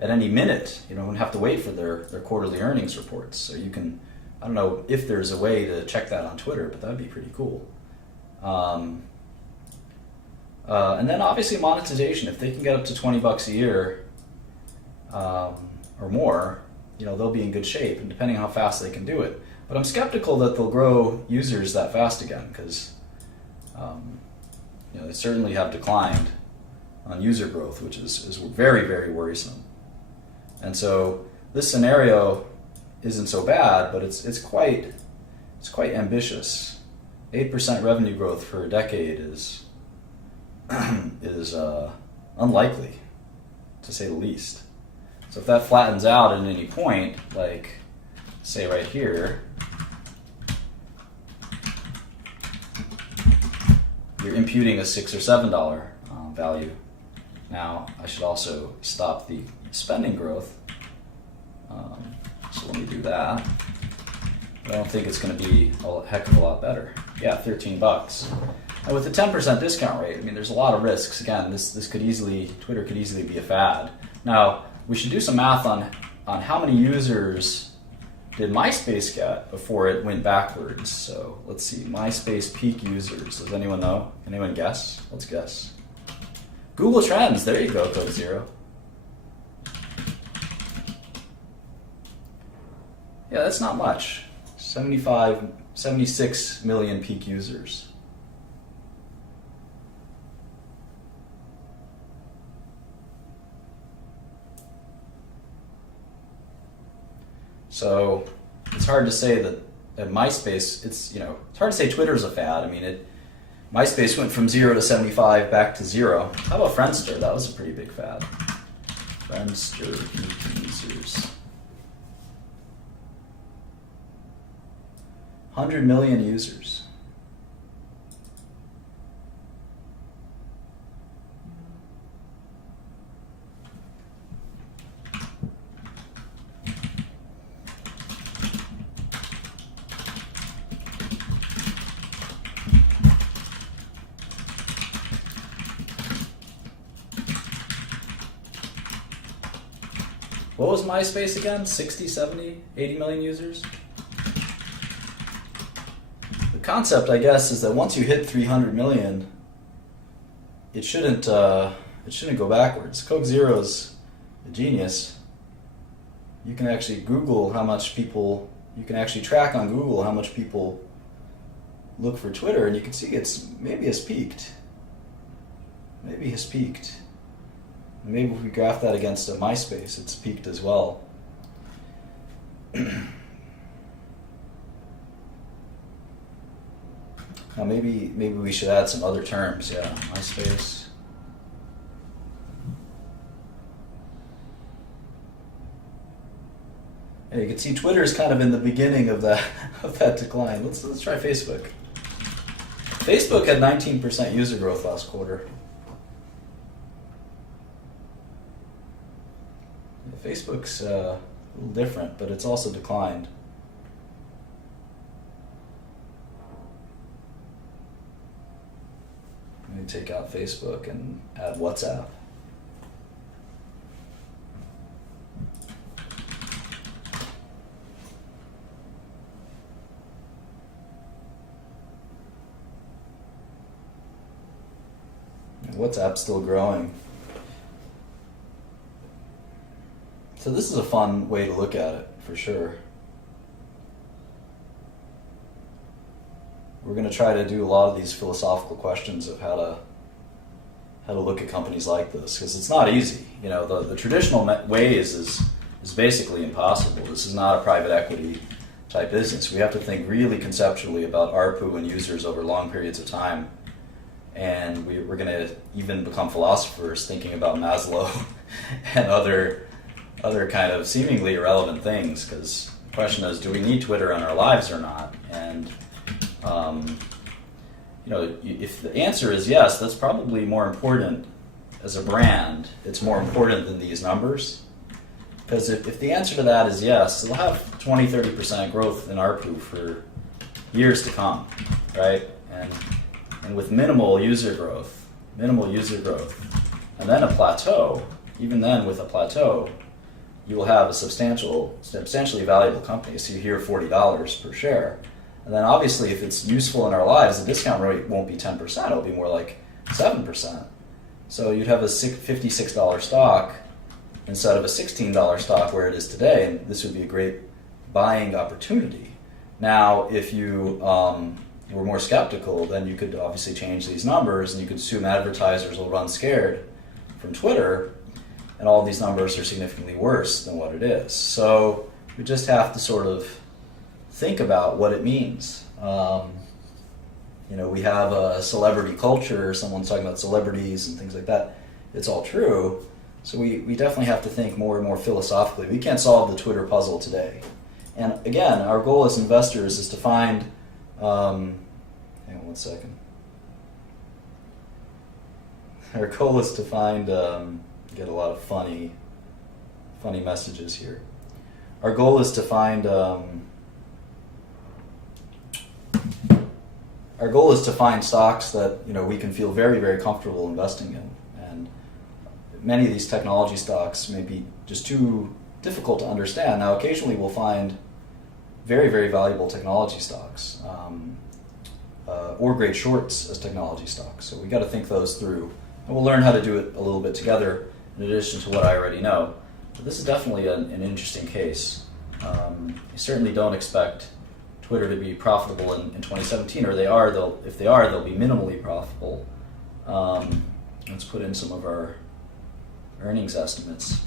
at any minute. You don't have to wait for their quarterly earnings reports. So you can, I don't know if there's a way to check that on Twitter, but that'd be pretty cool. And then obviously monetization. If they can get up to $20 a year or more, they'll be in good shape, and depending on how fast they can do it. But I'm skeptical that they'll grow users that fast again, because they certainly have declined on user growth, which is very, very worrisome. And so this scenario isn't so bad, but it's quite ambitious. 8% revenue growth for a decade is unlikely, to say the least. So if that flattens out at any point, like say right here, you're imputing a $6 or $7 value. Now I should also stop the spending growth. So let me do that. I don't think it's going to be a heck of a lot better. Yeah, $13. And with the 10% discount rate, I mean, there's a lot of risks. Again, Twitter could easily be a fad. Now, we should do some math on how many users did MySpace get before it went backwards. So let's see, MySpace peak users. Does anyone know? Can anyone guess? Let's guess. Google Trends, there you go, Code Zero. Yeah, that's not much. 76 million peak users. So it's hard to say that at MySpace, it's hard to say Twitter's a fad. I mean, MySpace went from 0 to 75 back to 0. How about Friendster? That was a pretty big fad. Friendster peak users. 100 million users. What was MySpace again? 60, 70, 80 million users? The concept, I guess, is that once you hit 300 million, it shouldn't go backwards. Coke Zero's a genius. You can actually Google how much people, you can actually track on Google how much people look for Twitter, and you can see maybe has peaked. Maybe has peaked. Maybe if we graph that against a MySpace, it's peaked as well. Now maybe we should add some other terms. Yeah, MySpace. Yeah, you can see Twitter is kind of in the beginning of that decline. Let's try Facebook. Facebook had 19% user growth last quarter. Facebook's a little different, but it's also declined. Let me take out Facebook and add WhatsApp. And WhatsApp's still growing. So this is a fun way to look at it, for sure. We're going to try to do a lot of these philosophical questions of how to look at companies like this, because it's not easy. The traditional way is basically impossible. This is not a private equity type business. We have to think really conceptually about ARPU and users over long periods of time. And we're going to even become philosophers thinking about Maslow and other kind of seemingly irrelevant things, because the question is, do we need Twitter in our lives or not? And if the answer is yes, that's probably more important as a brand. It's more important than these numbers, because if the answer to that is yes, it'll have 20-30% growth in ARPU for years to come, right? And with minimal user growth, and then a plateau. Even then, with a plateau, you will have a substantially valuable company. So you hear $40 per share. And then obviously if it's useful in our lives, the discount rate won't be 10%, it'll be more like 7%. So you'd have a $56 stock instead of a $16 stock where it is today, and this would be a great buying opportunity. Now, if you were more skeptical, then you could obviously change these numbers, and you could assume advertisers will run scared from Twitter, and all these numbers are significantly worse than what it is. So we just have to sort of think about what it means. We have a celebrity culture, someone's talking about celebrities and things like that. It's all true. So we definitely have to think more and more philosophically. We can't solve the Twitter puzzle today. And again, our goal as investors is to find, hang on one second. Our goal is to find, get a lot of funny messages here. Our goal is to find, stocks that we can feel very, very comfortable investing in. And many of these technology stocks may be just too difficult to understand. Now, occasionally we'll find very, very valuable technology stocks, or great shorts as technology stocks. So we got to think those through, and we'll learn how to do it a little bit together in addition to what I already know. But this is definitely an interesting case. You certainly don't expect Twitter to be profitable in 2017, or if they are, they'll be minimally profitable. Let's put in some of our earnings estimates.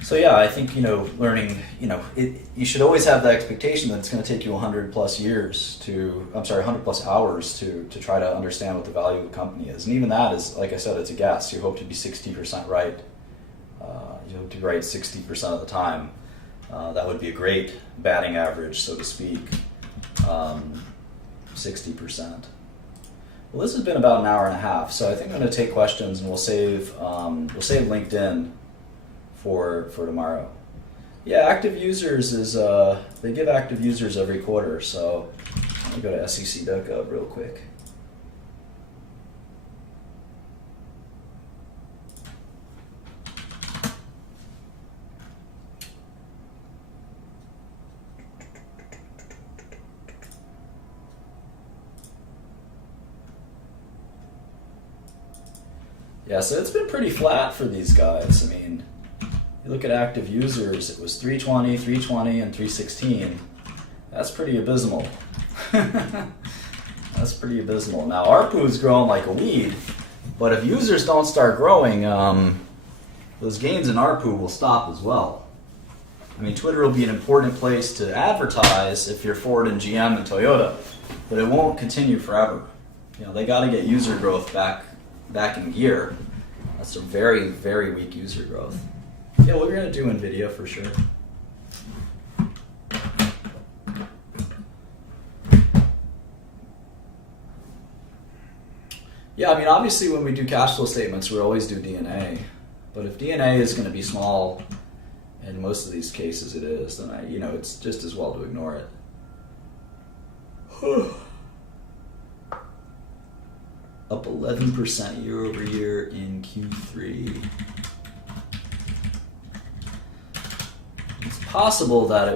So yeah, I think learning. You should always have the expectation that it's going to take you 100 plus hours to try to understand what the value of the company is, and even that is, like I said, it's a guess. You hope to be 60% right. You hope to be right 60% of the time. That would be a great batting average, so to speak. 60%. Well, this has been about an hour and a half, so I think I'm going to take questions, and we'll save LinkedIn for tomorrow. Yeah, active users is they give active users every quarter. So let me go to sec.gov real quick. Yeah, so it's been pretty flat for these guys. I mean, you look at active users, it was 320, 320, and 316. That's pretty abysmal. That's pretty abysmal. Now, ARPU's growing like a weed, but if users don't start growing, those gains in ARPU will stop as well. I mean, Twitter will be an important place to advertise if you're Ford and GM and Toyota, but it won't continue forever. They got to get user growth back in gear. That's a very, very weak user growth. Yeah, we're going to do NVIDIA for sure. Yeah, I mean, obviously when we do cash flow statements, we always do DNA. But if DNA is going to be small, in most of these cases it is, then it's just as well to ignore it. Up 11% year over year in Q3. It's possible that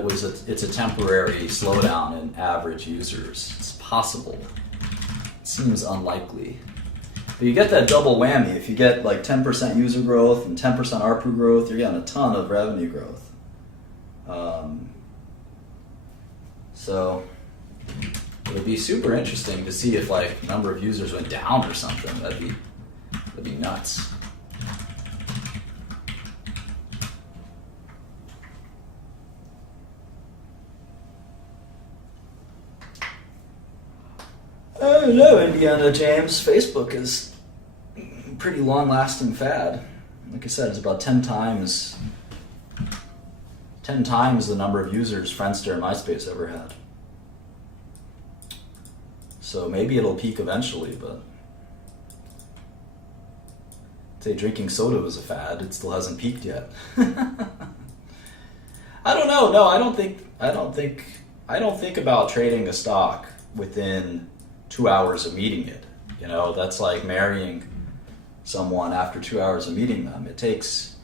it's a temporary slowdown in average users. It's possible. It seems unlikely. But you get that double whammy. If you get like 10% user growth and 10% ARPU growth, you're getting a ton of revenue growth. So it would be super interesting to see if number of users went down or something. That'd be nuts. I don't know, Indiana James. Facebook is a pretty long-lasting fad. Like I said, it's about 10 times the number of users Friendster and MySpace ever had. So maybe it'll peak eventually, but say drinking soda was a fad. It still hasn't peaked yet. I don't know. No, I don't think about trading a stock within 2 hours of meeting it. You know, that's like marrying someone after 2 hours of meeting them. It takes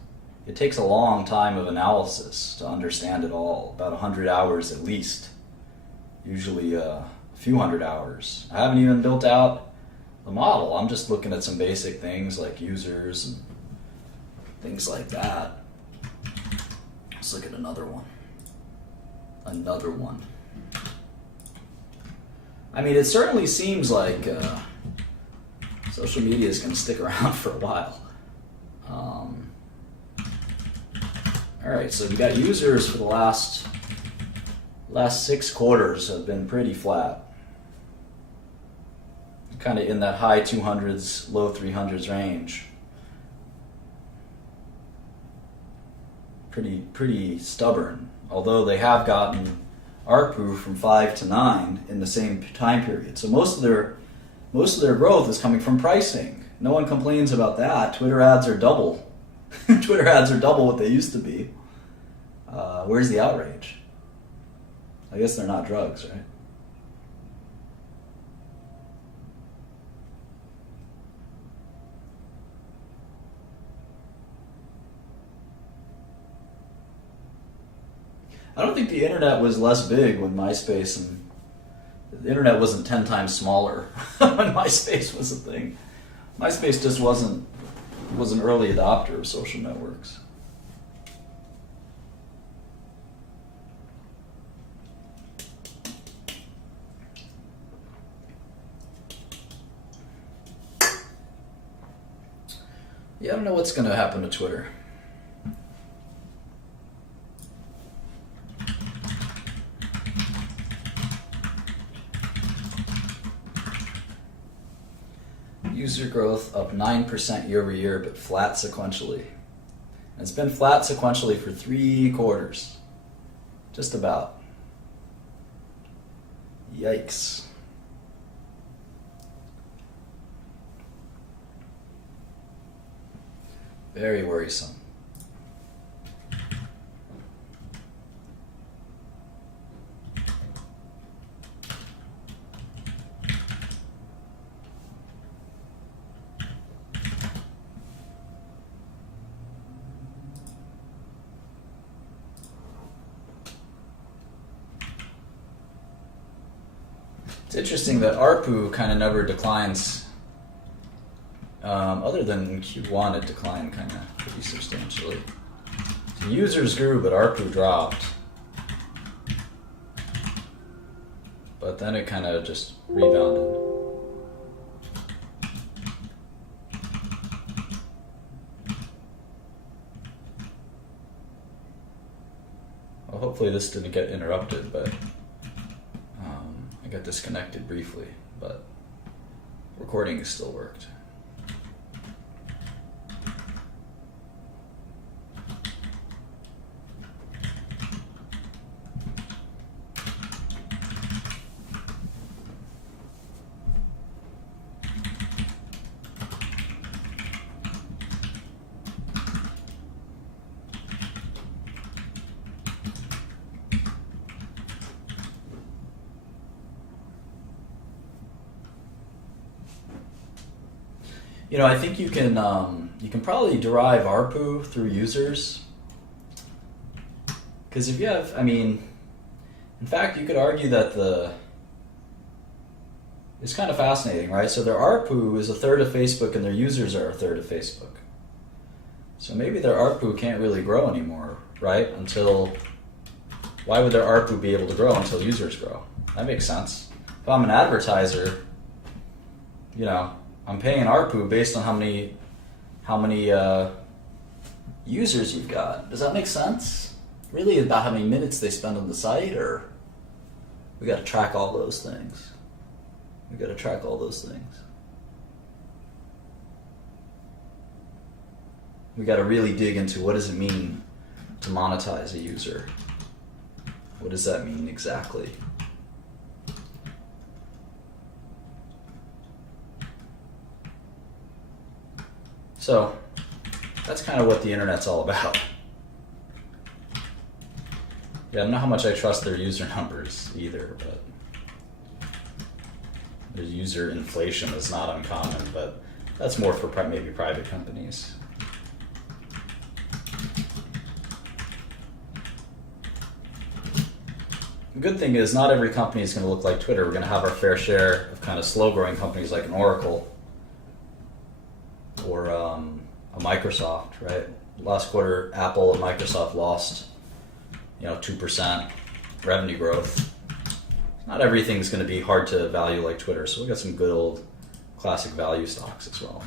a long time of analysis to understand it all, about 100 hours at least, usually a few hundred hours. I haven't even built out the model. I'm just looking at some basic things like users and things like that. Let's look at another one. I mean, it certainly seems like social media is going to stick around for a while. All right, so we got users for the last 6 quarters have been pretty flat. Kind of in that high 200s, low 300s range. Pretty stubborn, although they have gotten ARPU from 5 to 9 in the same time period. So most of their growth is coming from pricing. No one complains about that. Twitter ads are double. Twitter ads are double what they used to be. Where's the outrage? I guess they're not drugs, right? I don't think the internet was less big when MySpace and the internet wasn't 10 times smaller when MySpace was a thing. MySpace just was an early adopter of social networks. Yeah, I don't know what's going to happen to Twitter. User growth up 9% year over year, but flat sequentially. And it's been flat sequentially for 3 quarters. Just about. Yikes. Very worrisome. It's interesting that ARPU kind of never declines. Other than in Q1, it declined kind of pretty substantially. So users grew, but ARPU dropped. But then it kind of just rebounded. Well, hopefully this didn't get interrupted, but I got disconnected briefly, but recording still worked. You know, I think you can probably derive ARPU through users. Because if you have, I mean, in fact, you could argue that it's kind of fascinating, right? So their ARPU is a third of Facebook and their users are a third of Facebook. So maybe their ARPU can't really grow anymore, right? Why would their ARPU be able to grow until users grow? That makes sense. If I'm an advertiser, you know, I'm paying ARPU based on how many users you've got. Does that make sense? Really about how many minutes they spend on the site, or we got to track all those things. We got to really dig into what does it mean to monetize a user. What does that mean exactly? So that's kind of what the internet's all about. Yeah, I don't know how much I trust their user numbers either, but their user inflation is not uncommon, but that's more for maybe private companies. The good thing is not every company is going to look like Twitter. We're going to have our fair share of kind of slow-growing companies like an Oracle or a Microsoft, right? Last quarter, Apple and Microsoft lost, 2% revenue growth. Not everything's going to be hard to value like Twitter, so we got some good old classic value stocks as well.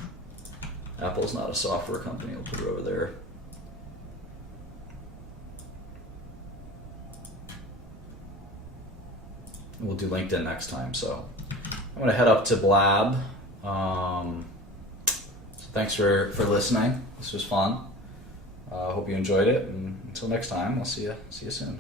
Apple's not a software company. I'll put it over there. We'll do LinkedIn next time. So I'm going to head up to Blab. So thanks for listening. This was fun. I hope you enjoyed it. And until next time, I'll see you soon.